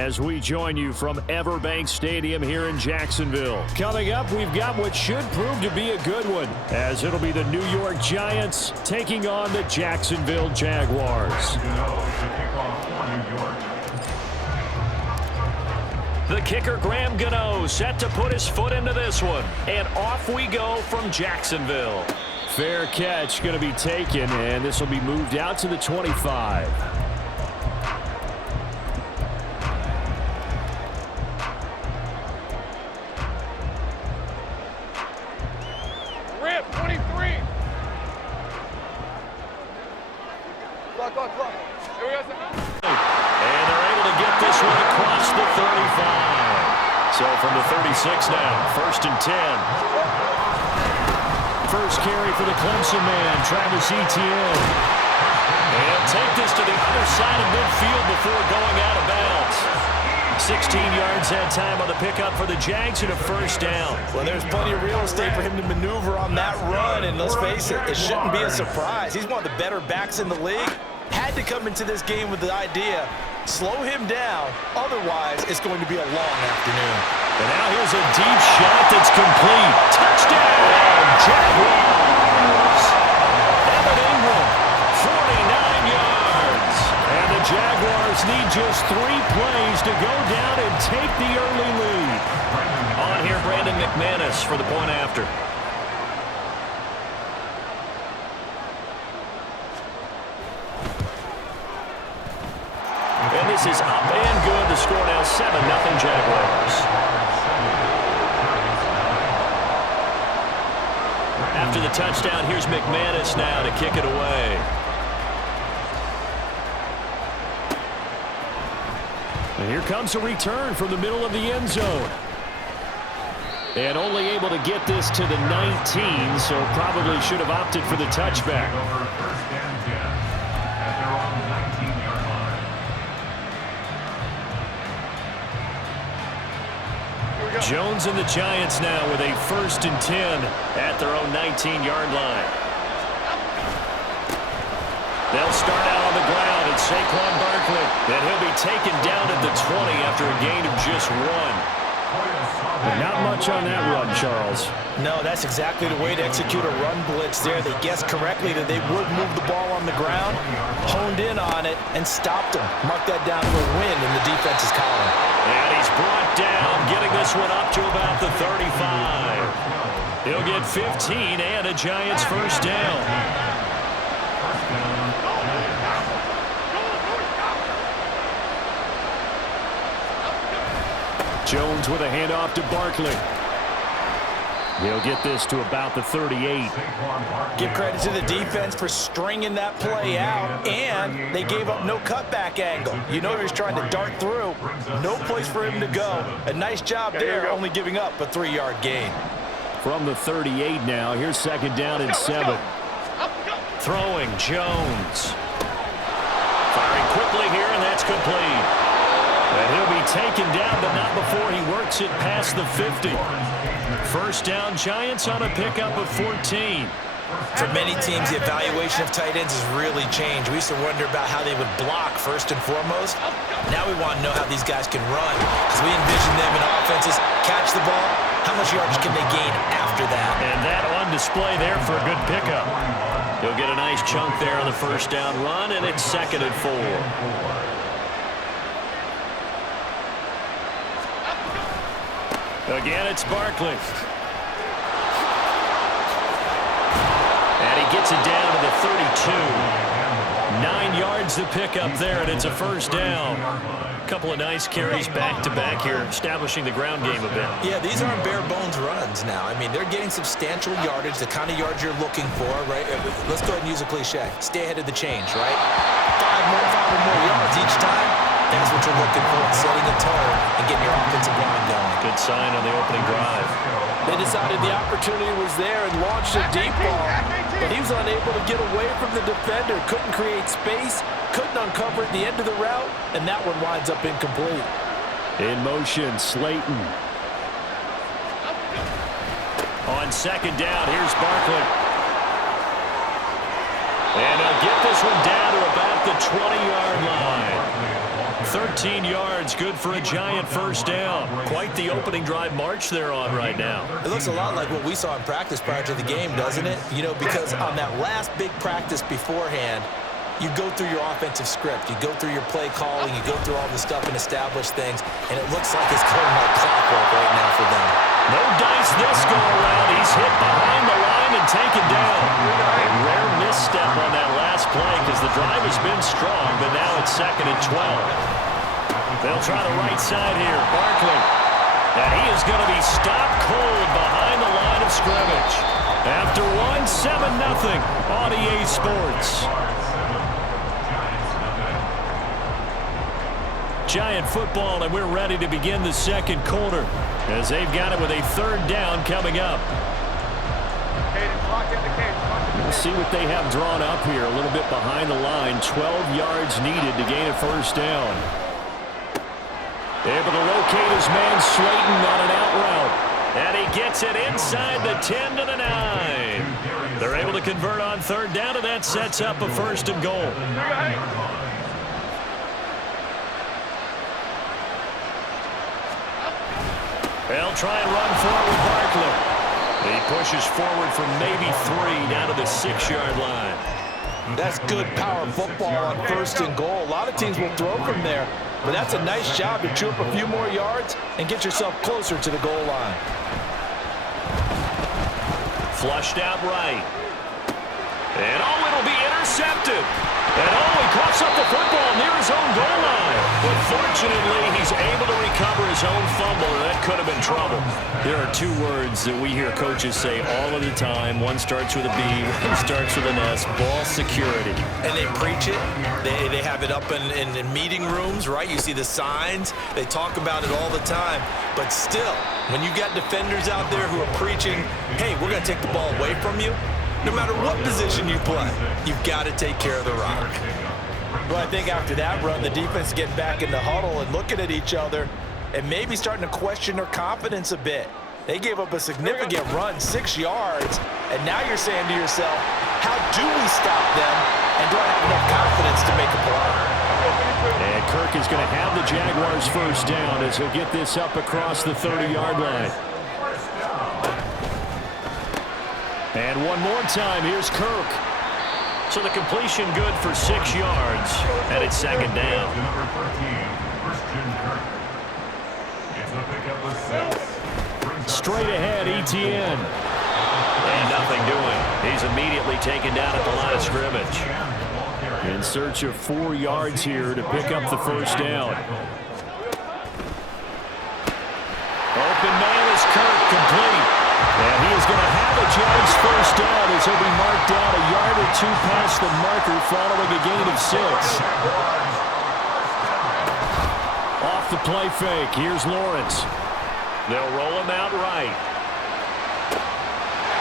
as we join you from Everbank Stadium here in Jacksonville. Coming up, we've got what should prove to be a good one, as it'll be the New York Giants taking on the Jacksonville Jaguars. The kicker, Graham Gano, set to put his foot into this one. And off we go from Jacksonville. Fair catch going to be taken, and this will be moved out to the 25. Rip, 23. Clock. Here we go. And they're able to get this one across the 35. So from the 36 now, 1st and 10. First carry for the Clemson man, Travis Etienne. And take this to the other side of midfield before going out of bounds. 16 yards that time on the pickup for the Jags and a first down. Well, there's plenty of real estate for him to maneuver on that run, and let's face it, it shouldn't be a surprise. He's one of the better backs in the league. Had to come into this game with the idea, slow him down, otherwise it's going to be a long afternoon. And now here's a deep shot that's complete. Touchdown, Jaguars! Evan Ingram, 49 yards. And the Jaguars need just 3 plays to go down and take the early lead. On here, Brandon McManus for the point after. And this is up and good. The score now 7-0 Jaguars. After the touchdown, here's McManus now to kick it away. And here comes a return from the middle of the end zone. And only able to get this to the 19, so probably should have opted for the touchback. Jones and the Giants now with a 1st and 10 at their own 19-yard line. They'll start out on the ground, and Saquon Barkley. And he'll be taken down at the 20 after a gain of just 1. But not much on that run, Charles. No, that's exactly the way to execute a run blitz there. They guessed correctly that they would move the ball on the ground, honed in on it, and stopped them. Mark that down to a win in the defense's column. And he's brought down, getting this one up to about the 35. He'll get 15 and a Giants first down. Jones with a handoff to Barkley. He'll get this to about the 38. Give credit to the defense for stringing that play out, and they gave up no cutback angle. You know he was trying to dart through. No place for him to go. A nice job there, only giving up a 3-yard gain. From the 38 now, here's 2nd down and 7. Throwing, Jones. Firing quickly here, and that's complete. And he'll be taken down, but not before he works it past the 50. First down, Giants on a pickup of 14. For many teams, the evaluation of tight ends has really changed. We used to wonder about how they would block first and foremost. Now we want to know how these guys can run, because we envision them in offenses catch the ball. How much yardage can they gain after that? And that on display there for a good pickup. He'll get a nice chunk there on the first down run, and it's 2nd and 4. Again, it's Barkley. And he gets it down to the 32. 9 yards to pick up there, and it's a first down. A couple of nice carries back-to-back here, establishing the ground game a bit. Yeah, these aren't bare-bones runs now. I mean, they're getting substantial yardage, the kind of yards you're looking for, right? Let's go ahead and use a cliche. Stay ahead of the change, right? 5 or more yards each time. That's what you're looking for, setting a tone and getting your offensive line going. Good sign on the opening drive. They decided the opportunity was there and launched a deep ball, but he was unable to get away from the defender, couldn't create space, couldn't uncover at the end of the route, and that one winds up incomplete. In motion, Slayton. On 2nd down, here's Barkley. And he'll get this one down to about the 20-yard line. 13 yards, good for a Giant first down. Quite the opening drive march they're on right now. It looks a lot like what we saw in practice prior to the game, doesn't it? You know, because on that last big practice beforehand, you go through your offensive script, you go through your play calling, you go through all the stuff and establish things, and it looks like it's going like clockwork right now for them. No dice this go-around. He's hit behind the line and taken down. A rare misstep on that last play because the drive has been strong, but now it's 2nd and 12. They'll try the right side here. Barkley. And he is going to be stopped cold behind the line of scrimmage. After one, 7-0 on EA Sports. Giant football, and we're ready to begin the second quarter as they've got it with a 3rd down coming up. We'll see what they have drawn up here. A little bit behind the line. 12 yards needed to gain a first down. Able to locate his man Slayton on an out route. And he gets it inside the 10 to the 9. They're able to convert on 3rd down, and that sets up a 1st and goal. They'll try and run forward with Barkley. He pushes forward from maybe 3 down to the 6-yard line. That's good power football on 1st and goal. A lot of teams will throw from there, but that's a nice job to chew up a few more yards and get yourself closer to the goal line. Flushed out right. And it'll be intercepted. And he coughs up the football near his own goal line. But fortunately, he's able to recover his own fumble, and that could have been trouble. There are 2 words that we hear coaches say all of the time. One starts with a B, one starts with an S, ball security. And they preach it. They have it up in meeting rooms, right? You see the signs. They talk about it all the time. But still, when you got defenders out there who are preaching, hey, we're going to take the ball away from you, no matter what position you play, you've got to take care of the rock. Well, I think after that run, the defense getting back in the huddle and looking at each other and maybe starting to question their confidence a bit. They gave up a significant run, 6 yards, and now you're saying to yourself, how do we stop them, and do I have enough confidence to make a play? And Kirk is going to have the Jaguars first down as he'll get this up across the 30-yard line. And one more time, here's Kirk. So the completion good for 6 yards, and it's 2nd down. Straight ahead, Etienne. And nothing doing. He's immediately taken down at the line of scrimmage. In search of 4 yards here to pick up the first down. Open man is Kirk, complete. And he is going to have a Giants first down as he'll be marked down a yard or 2 past the marker following a gain of 6. Off the play fake, here's Lawrence. They'll roll him out right.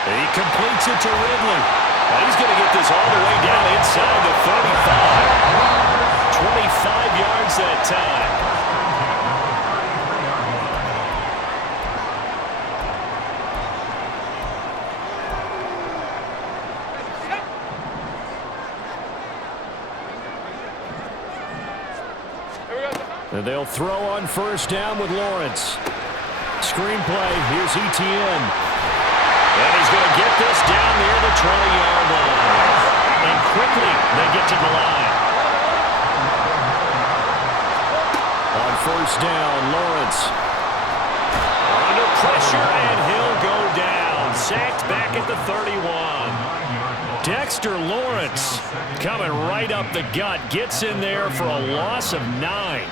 And he completes it to Ridley. Now he's going to get this all the way down inside the 35. 25 yards that time. And they'll throw on first down with Lawrence. Screenplay, here's Etienne. And he's going to get this down near the 20-yard line. And quickly, they get to the line. On first down, Lawrence. Under pressure, and he'll go down. Sacked back at the 31. Dexter Lawrence coming right up the gut. Gets in there for a loss of 9.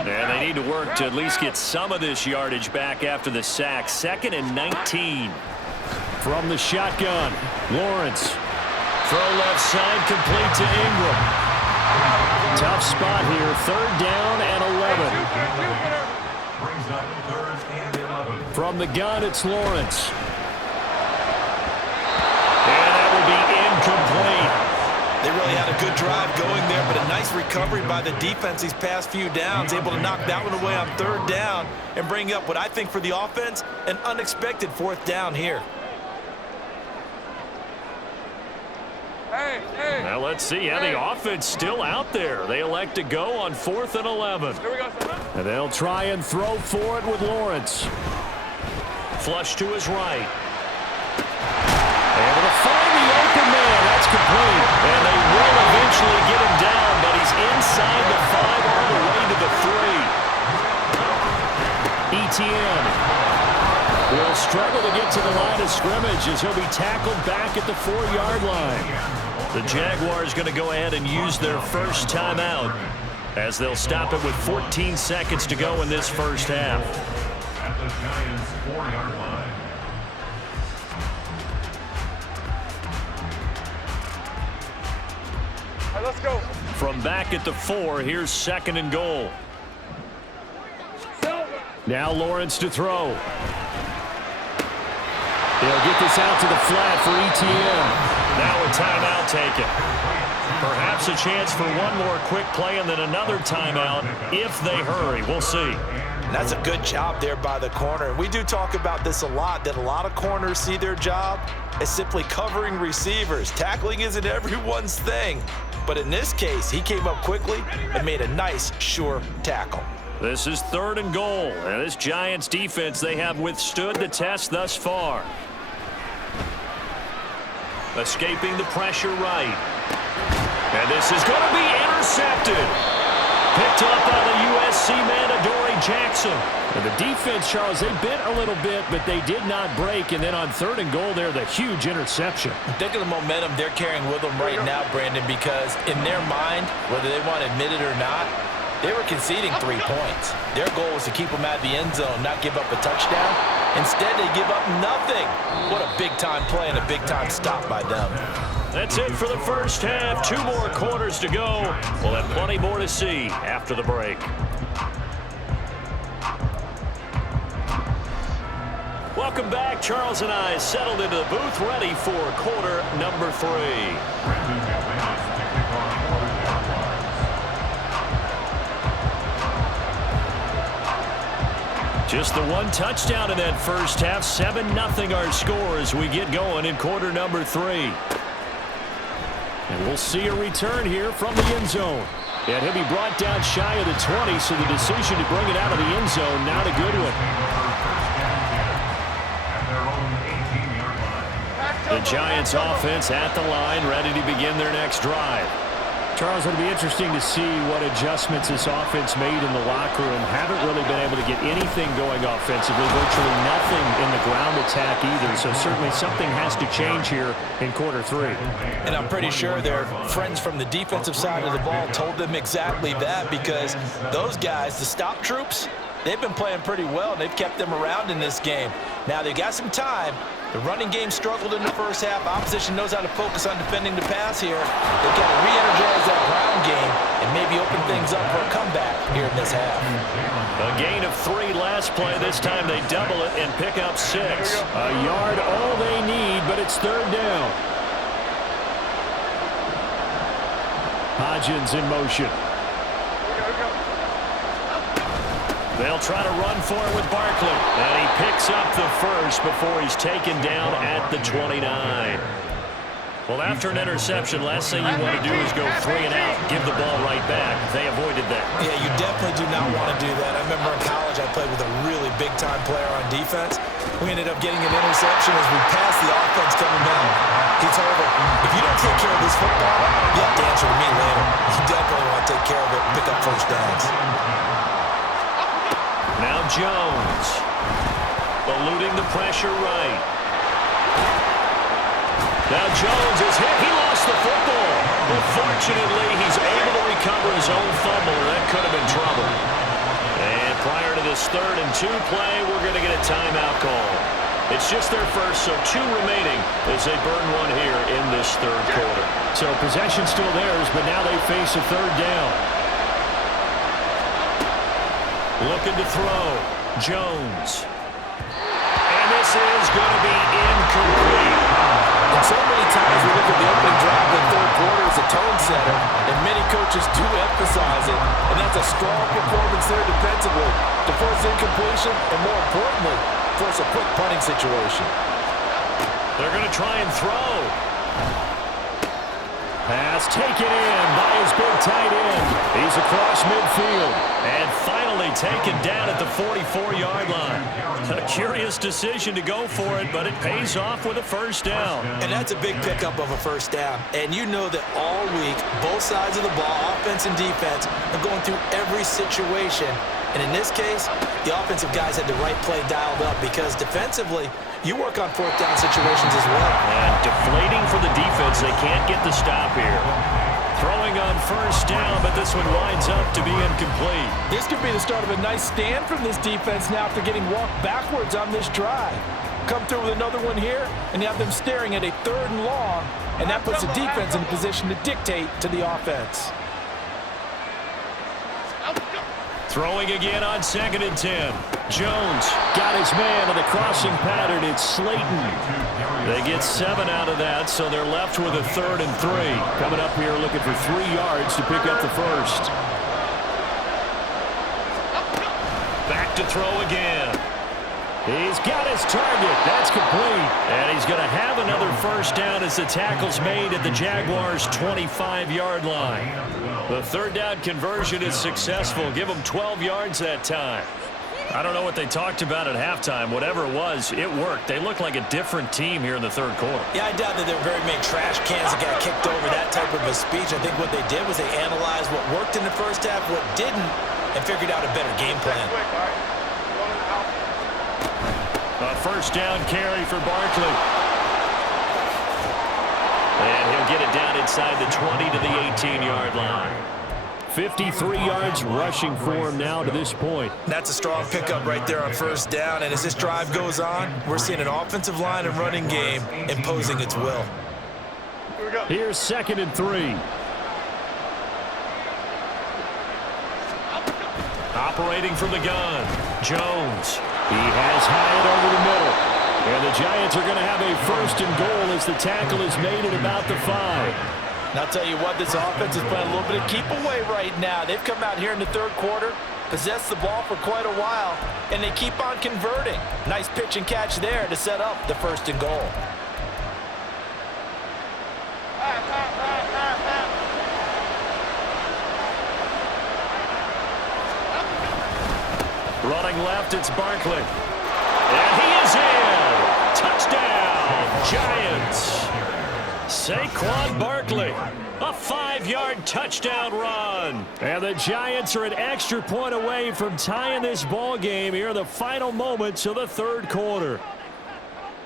And they need to work to at least get some of this yardage back after the sack. 2nd and 19. From the shotgun, Lawrence. Throw left side, complete to Ingram. Tough spot here. 3rd down and 11. From the gun, it's Lawrence. And that will be incomplete. They really had a good drive going there, but a nice recovery by the defense these past few downs, able to knock that one away on 3rd down and bring up what I think for the offense, an unexpected 4th down here. Hey, Now let's see how the offense still out there. They elect to go on 4th and 11. Here we go, son. And they'll try and throw for it with Lawrence. Flush to his right. Able to find the open man. That's complete. And they will eventually get him down, but he's inside the 5 all the way to the 3. Etienne will struggle to get to the line of scrimmage as he'll be tackled back at the 4-yard line. The Jaguars going to go ahead and use their first timeout as they'll stop it with 14 seconds to go in this first half. At the Giants' 4-yard line. All right, let's go. From back at the 4, here's 2nd and goal. Now Lawrence to throw. They'll get this out to the flat for Etienne. Now a timeout taken. Perhaps a chance for one more quick play and then another timeout if they hurry. We'll see. And that's a good job there by the corner. We do talk about this a lot, that a lot of corners see their job as simply covering receivers. Tackling isn't everyone's thing. But in this case, he came up quickly and made a nice, sure tackle. This is 3rd and goal. And this Giants defense, they have withstood the test thus far. Escaping the pressure right. And this is going to be intercepted. Picked up by the USC man, Adoree Jackson. And the defense, Charles, they bit a little bit, but they did not break. And then on 3rd and goal there, the huge interception. Think of the momentum they're carrying with them right now, Brandon, because in their mind, whether they want to admit it or not, they were conceding 3 points. Their goal was to keep them out of the end zone, not give up a touchdown. Instead, they give up nothing. What a big-time play and a big-time stop by them. That's it for the first half. 2 more quarters to go. We'll have plenty more to see after the break. Welcome back. Charles and I settled into the booth, ready for quarter number 3. Just the one touchdown in that first half. 7-0 our score as we get going in quarter number 3. And we'll see a return here from the end zone. And he'll be brought down shy of the 20, so the decision to bring it out of the end zone, not a good one. The Giants offense at the line, ready to begin their next drive. Charles, it'll be interesting to see what adjustments this offense made in the locker room. Haven't really been able to get anything going offensively, virtually nothing in the ground attack either. So certainly something has to change here in quarter 3. And I'm pretty sure their friends from the defensive side of the ball told them exactly that, because those guys, the stop troops, they've been playing pretty well. They've kept them around in this game. Now they've got some time. The running game struggled in the first half. Opposition knows how to focus on defending the pass here. They've got to re-energize that ground game and maybe open things up for a comeback here in this half. A gain of 3 last play. This time they double it and pick up 6. A yard all they need, but it's 3rd down. Hodgins in motion. They'll try to run for it with Barkley. And he picks up the first before he's taken down at the 29. Well, after an interception, last thing you want to do is go 3 and out, give the ball right back. They avoided that. Yeah, you definitely do not want to do that. I remember in college I played with a really big-time player on defense. We ended up getting an interception as we passed the offense coming down. He told him, if you don't take care of this football, you have to answer to me later. You definitely want to take care of it and pick up first downs. Now Jones, eluding the pressure right. Now Jones is hit. He lost the football. But fortunately, he's able to recover his own fumble, or that could have been trouble. And prior to this 3rd and 2 play, we're going to get a timeout call. It's just their first, so 2 remaining as they burn one here in this 3rd quarter. So possession still theirs, but now they face a 3rd down. Looking to throw. Jones. And this is going to be incomplete. And so many times we look at the opening drive in the 3rd quarter as a tone setter, and many coaches do emphasize it. And that's a strong performance there defensively to force incompletion and, more importantly, force a quick punting situation. They're going to try and throw. Pass taken in by his big tight end. He's across midfield and finally taken down at the 44-yard line. A curious decision to go for it, but it pays off with a first down. And that's a big pickup of a first down. And you know that all week, both sides of the ball, offense and defense, are going through every situation. And in this case, the offensive guys had the right play dialed up because defensively, you work on fourth down situations as well. And deflating for the defense. They can't get the stop here. Throwing on first down, but this one winds up to be incomplete. This could be the start of a nice stand from this defense now after getting walked backwards on this drive. Come through with another one here, and you have them staring at a 3rd and long, and that puts the defense in a position to dictate to the offense. Throwing again on 2nd and 10. Jones got his man in the crossing pattern. It's Slayton. They get 7 out of that, so they're left with a 3rd and 3. Coming up here looking for 3 yards to pick up the first. Back to throw again. He's got his target. That's complete. And he's going to have another first down as the tackle's made at the Jaguars' 25-yard line. The 3rd down conversion is successful. Give them 12 yards that time. I don't know what they talked about at halftime. Whatever it was, it worked. They look like a different team here in the 3rd quarter. Yeah, I doubt that there were very many trash cans that got kicked over, that type of a speech. I think what they did was they analyzed what worked in the first half, what didn't, and figured out a better game plan. A first down carry for Barkley. And he'll get it down inside the 20 to the 18-yard line. 53 yards rushing for him now to this point. That's a strong pickup right there on first down. And as this drive goes on, we're seeing an offensive line and running game imposing its will. Here's 2nd and 3. Operating from the gun, Jones. He has Hyatt over the middle. And the Giants are going to have a 1st and goal as the tackle is made at about the 5. And I'll tell you what, this offense is playing a little bit of keep away right now. They've come out here in the 3rd quarter, possessed the ball for quite a while, and they keep on converting. Nice pitch and catch there to set up the 1st and goal. Running left, it's Barkley. And he is in. Touchdown, Giants. Saquon Barkley, a 5-yard touchdown run. And the Giants are an extra point away from tying this ball game here in the final moments of the 3rd quarter.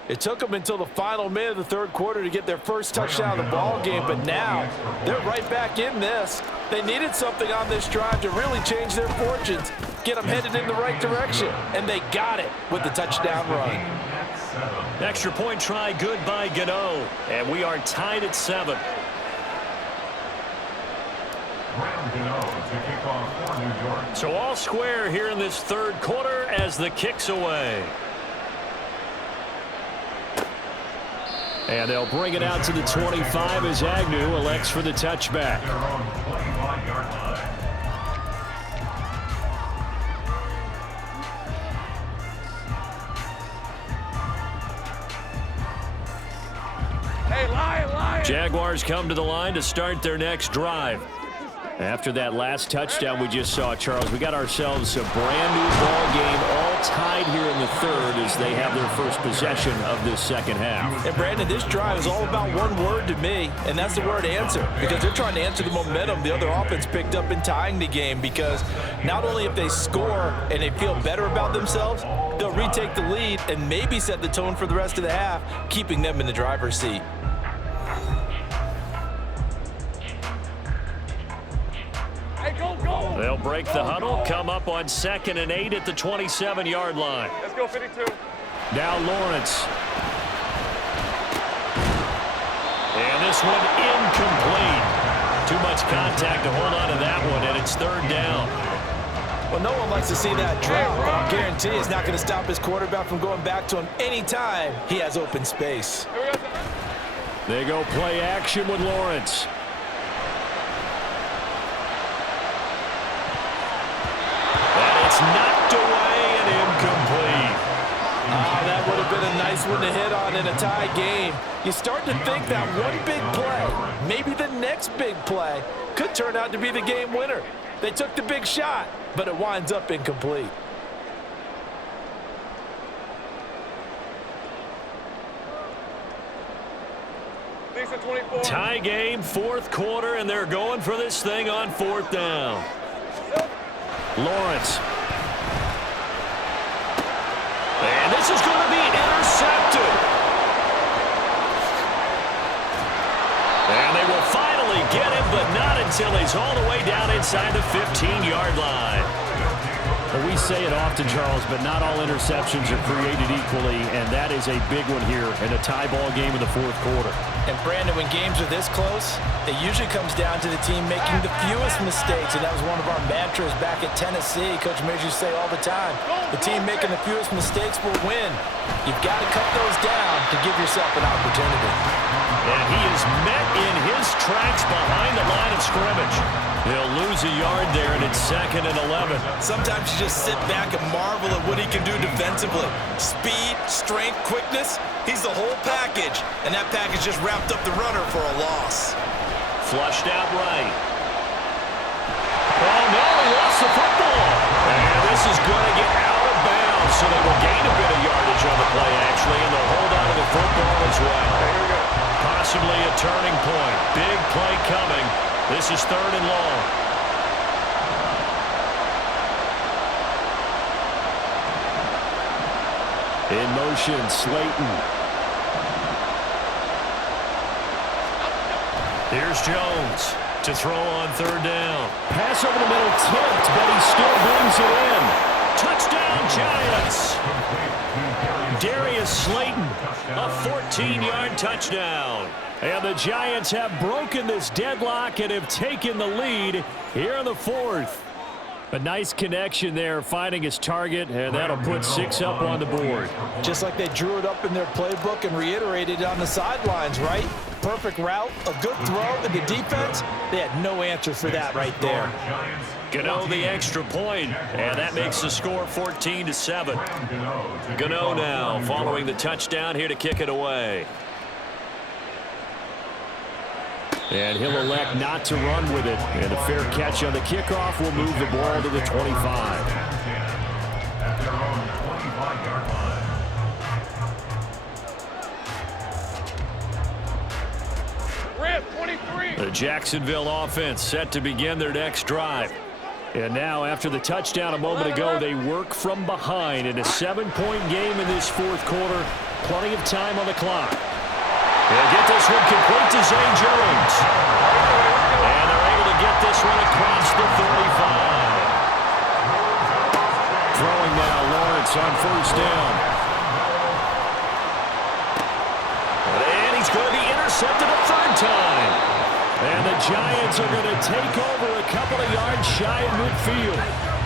It took them until the final minute of the 3rd quarter to get their first touchdown of the ball game, but now they're right back in this. They needed something on this drive to really change their fortunes, get them headed in the right direction, and they got it with the touchdown run. Extra point try good by Gano, and we are tied at 7. So all square here in this 3rd quarter as the kick's away. And they'll bring it out to the 25 as Agnew elects for the touchback. Hey, Lion! Jaguars come to the line to start their next drive. After that last touchdown we just saw, Charles, we got ourselves a brand new ball game, all tied here in the 3rd as they have their first possession of this 2nd half. And Brandon, this drive is all about one word to me, and that's the word answer, because they're trying to answer the momentum the other offense picked up in tying the game, because not only if they score and they feel better about themselves, they'll retake the lead and maybe set the tone for the rest of the half, keeping them in the driver's seat. They'll break the huddle, come up on 2nd and 8 at the 27-yard line. Let's go, 52. Now Lawrence. And this one incomplete. Too much contact to hold on to that one, and it's 3rd down. Well, no one likes to see that drop, but I guarantee it's not going to stop his quarterback from going back to him anytime he has open space. They go play action with Lawrence. And it's knocked away and incomplete. That would have been a nice nice one to hit on in a tie game. You start to think that one big play, maybe the next big play, could turn out to be the game winner. They took the big shot, but it winds up incomplete. Lisa, 24. Tie game, fourth quarter, and they're going for this thing on fourth down. Lawrence. And this is going to be intercepted. And they will finally get him, but not until he's all the way down inside the 15-yard line. Well, we say it often, Charles, but not all interceptions are created equally, and that is a big one here in a tie ball game in the fourth quarter. And Brandon, when games are this close, it usually comes down to the team making the fewest mistakes, and that was one of our mantras back at Tennessee. Coach Mears used to say all the time, the team making the fewest mistakes will win. You've got to cut those down to give yourself an opportunity. And he is met in his tracks behind the line of scrimmage. He'll lose a yard there, and it's 2nd and 11. Sometimes you just sit back and marvel at what he can do defensively. Speed, strength, quickness, he's the whole package. And that package just wrapped up the runner for a loss. Flushed out right. Oh, no, he lost the football. And this is going to get out of bounds, so they will gain a bit of yardage on the play, actually, and they'll hold on to the football as well. Possibly a turning point. Big play coming. This is 3rd and long. In motion, Slayton. Here's Jones to throw on 3rd down. Pass over the middle, tipped, but he still brings it in. Touchdown, Giants. Darius Slayton, a 14-yard touchdown. And the Giants have broken this deadlock and have taken the lead here in the fourth. A nice connection there, finding his target, and that'll put 6 up on the board. Just like they drew it up in their playbook and reiterated it on the sidelines, right? Perfect route, a good throw, and the defense, they had no answer for that right there. Gano the extra point, and that makes the score 14-7. Gano now following the touchdown here to kick it away. And he'll elect not to run with it. And a fair catch on the kickoff will move the ball to the 25. At their own 25-yard line. Rip, 23. The Jacksonville offense set to begin their next drive. And now, after the touchdown a moment ago, they work from behind in a 7-point game in this fourth quarter. Plenty of time on the clock. They'll get this one complete to Zay Jones. And they're able to get this one across the 35. Throwing now, Lawrence on 1st down. And he's going to be intercepted a 3rd time. And the Giants are going to take over a couple of yards shy of midfield.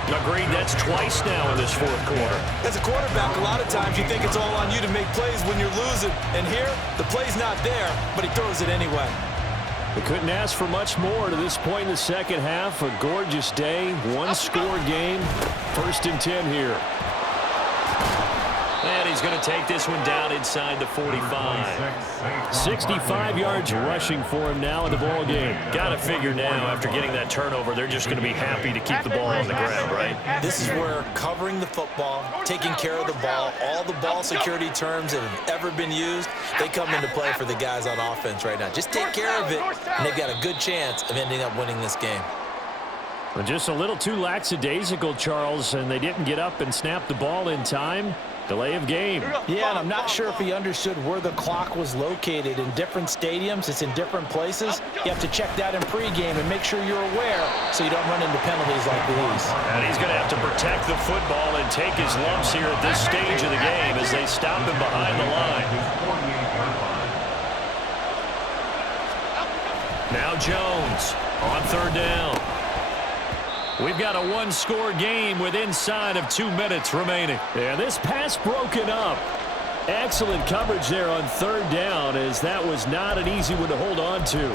Agreed, that's twice now in this fourth quarter. As a quarterback, a lot of times you think it's all on you to make plays when you're losing. And here, the play's not there, but he throws it anyway. We couldn't ask for much more to this point in the second half. A gorgeous day, one-score game. 1st and 10 here. And he's going to take this one down inside the 45. 65 yards rushing for him now in the ball game. Got to figure now, after getting that turnover, they're just going to be happy to keep the ball on the ground, right? This is where covering the football, taking care of the ball, all the ball security terms that have ever been used, they come into play for the guys on offense right now. Just take care of it, and they've got a good chance of ending up winning this game. Well, just a little too lackadaisical, Charles, and they didn't get up and snap the ball in time. Delay of game. Yeah, and I'm not sure if he understood where the clock was located. In different stadiums, it's in different places. You have to check that in pregame and make sure you're aware so you don't run into penalties like these. And he's going to have to protect the football and take his lumps here at this stage of the game as they stop him behind the line. Now Jones on 3rd down. We've got a one-score game with inside of 2 minutes remaining. And this pass broken up. Excellent coverage there on 3rd down, as that was not an easy one to hold on to.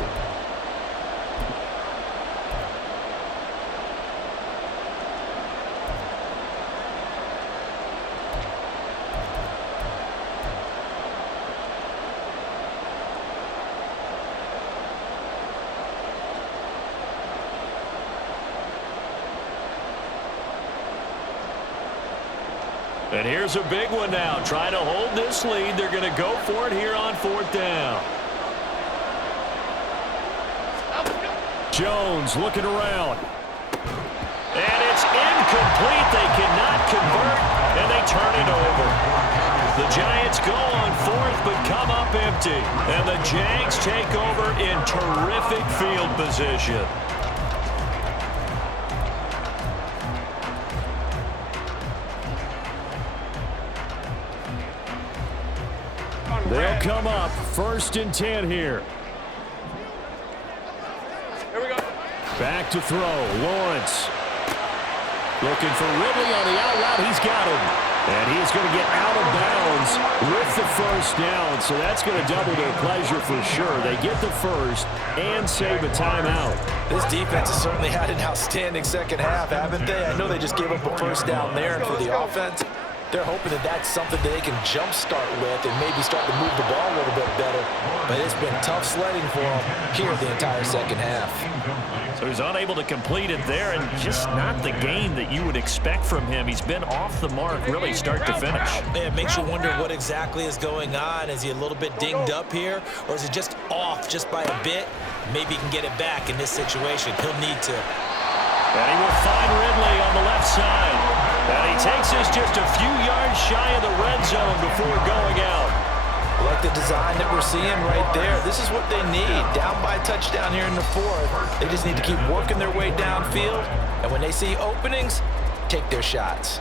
And here's a big one now. Trying to hold this lead. They're going to go for it here on 4th down. Jones looking around. And it's incomplete. They cannot convert, and they turn it over. The Giants go on 4th, but come up empty. And the Jags take over in terrific field position. They'll come up 1st and 10 here. Here we go. Back to throw. Lawrence. Looking for Ridley on the out route. He's got him. And he's going to get out of bounds with the 1st down. So that's going to double their pleasure for sure. They get the 1st and save a timeout. This defense has certainly had an outstanding second half, haven't they? I know they just gave up a 1st down there, and for the offense, they're hoping that that's something that they can jumpstart with and maybe start to move the ball a little bit better. But it's been tough sledding for them here the entire second half. So he's unable to complete it there, and just not the game that you would expect from him. He's been off the mark really start to finish. It makes you wonder what exactly is going on. Is he a little bit dinged up here, or is he just off just by a bit? Maybe he can get it back in this situation. He'll need to. And he will find Ridley on the left side. And he takes this just a few yards shy of the red zone before going out. I like the design that we're seeing right there. This is what they need. Down by a touchdown here in the 4th. They just need to keep working their way downfield. And when they see openings, take their shots.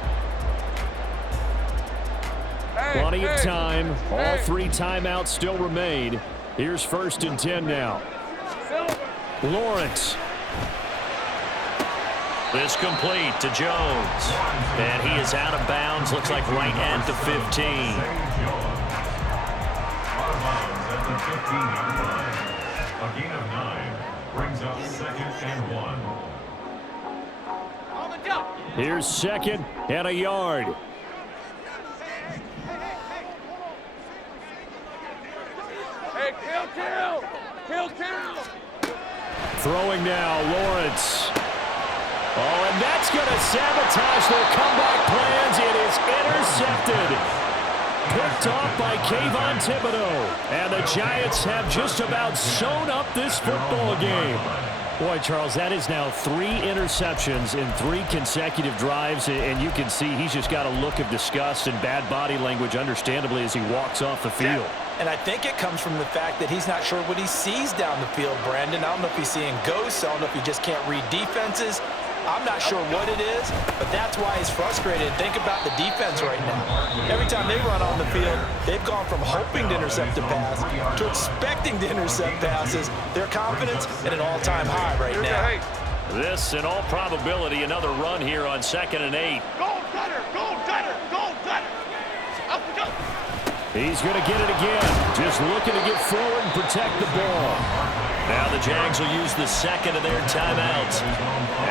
Plenty of time. All 3 timeouts still remain. Here's 1st and 10 now. Lawrence. This complete to Jones. And he is out of bounds. Looks like right at the 15. Out of bounds at the 15-yard line. A gain of 9 brings up 2nd and 1. Here's 2nd and a yard. Hey, kill. Throwing now, Lawrence. Oh, and that's going to sabotage their comeback plans. It is intercepted. Picked off by Kayvon Thibodeaux. And the Giants have just about sewn up this football game. Boy, Charles, that is now 3 interceptions in 3 consecutive drives, and you can see he's just got a look of disgust and bad body language, understandably, as he walks off the field. And I think it comes from the fact that he's not sure what he sees down the field, Brandon. I don't know if he's seeing ghosts. I don't know if he just can't read defenses. I'm not sure what it is, but that's why he's frustrated. Think about the defense right now. Every time they run on the field, they've gone from hoping to intercept a pass to expecting to intercept passes. Their confidence at an all-time high right now. This, in all probability, another run here on 2nd and 8. Go, Gunner! He's going to get it again. Just looking to get forward and protect the ball. Now the Jags will use the 2nd of their timeouts,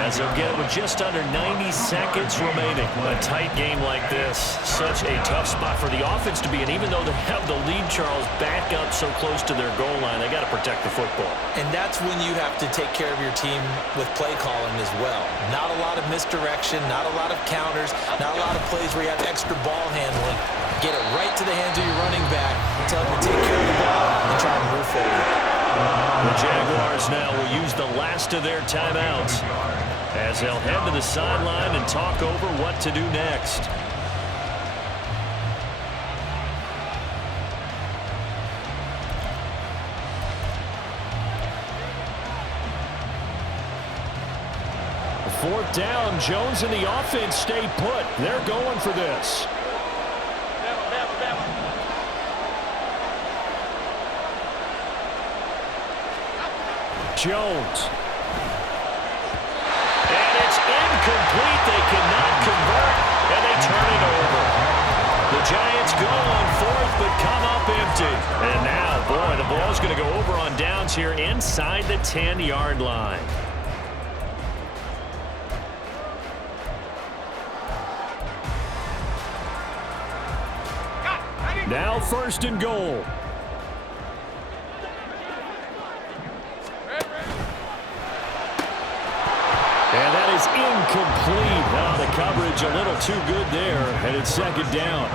as they'll get it with just under 90 seconds remaining. A tight game like this, such a tough spot for the offense to be in. Even though they have the lead, Charles, back up so close to their goal line, they got to protect the football. And that's when you have to take care of your team with play calling as well. Not a lot of misdirection, not a lot of counters, not a lot of plays where you have extra ball handling. Get it right to the hands of your running back, tell him to take care of the ball, and try to move forward. The Jaguars now will use the last of their timeouts as they'll head to the sideline and talk over what to do next. Fourth down, Jones and the offense stay put. They're going for this. Jones. And it's incomplete. They cannot convert, and they turn it over. The Giants go on 4th, but come up empty. And now, boy, the ball's going to go over on downs here inside the 10-yard line. Now 1st and goal. And that is is incomplete. Oh, the coverage a little too good there, and it's second down.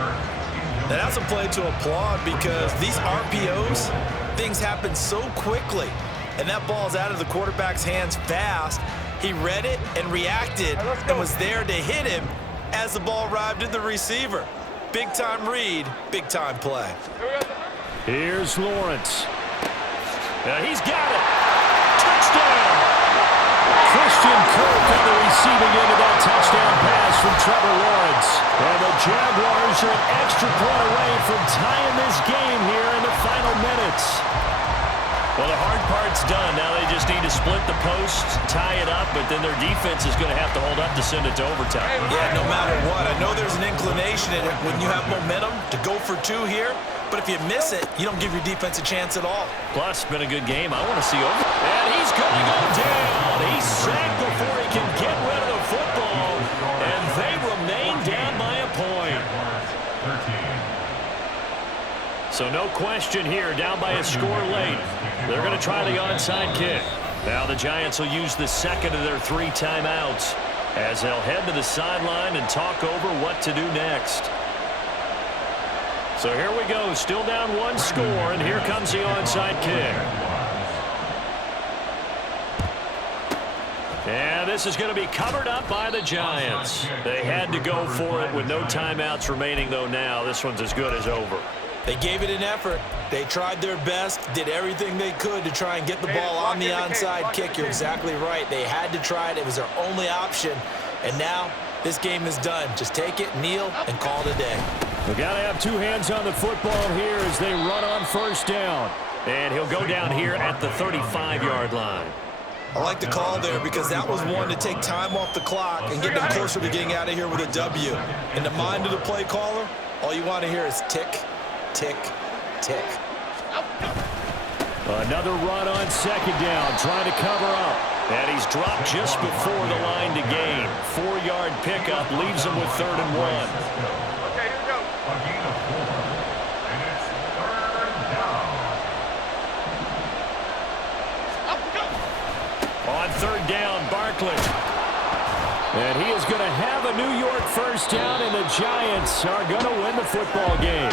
Now that's a play to applaud because these RPOs, things happen so quickly. And that ball's out of the quarterback's hands fast. He read it and reacted and was there to hit him as the ball arrived at the receiver. Big-time read, big-time play. Here's Lawrence. He's got it. Touchdown. Christian Kirk on the receiving end of that touchdown pass from Trevor Lawrence. And the Jaguars are an extra point away from tying this game here in the final minutes. Well, the hard part's done. Now they just need to split the posts, tie it up, but then their defense is going to have to hold up to send it to overtime. Yeah, no matter what. I know there's an inclination in it when you have momentum to go for two here, but if you miss it, you don't give your defense a chance at all. Plus, it's been a good game. I want to see over. And he's going to go down. He's sacked before he can get rid of the football, and they remain down by a point. So no question here, down by a score late. They're going to try the onside kick. Now the Giants will use the second of their 3 timeouts as they'll head to the sideline and talk over what to do next. So here we go, still down 1 score, and here comes the onside kick. And this is going to be covered up by the Giants. They had to go for it with no timeouts remaining, though now this one's as good as over. They gave it an effort. They tried their best, did everything they could to try and get the ball on the onside kick. You're exactly right. They had to try it. It was their only option. And now this game is done. Just take it, kneel, and call it a day. We got to have 2 hands on the football here as they run on first down. And he'll go down here at the 35-yard line. I like the call there because that was one to take time off the clock and get them closer to getting out of here with a W. In the mind of the play caller, all you want to hear is tick, tick, tick. Another run on second down, trying to cover up. And he's dropped just before the line to gain. 4-yard pickup leaves him with 3rd and 1. Okay, here we go. A gain of 4, and it's 3rd down. On 3rd down, Barkley. And he is going to have a New York first down, and the Giants are going to win the football game.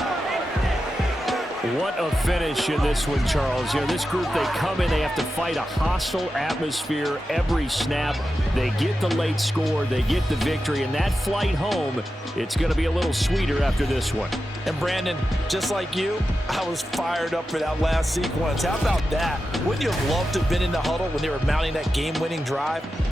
What a finish in this one, Charles. You know, this group, they come in, they have to fight a hostile atmosphere every snap. They get the late score, they get the victory, and that flight home, it's going to be a little sweeter after this one. And Brandon, just like you, I was fired up for that last sequence. How about that? Wouldn't you have loved to have been in the huddle when they were mounting that game-winning drive?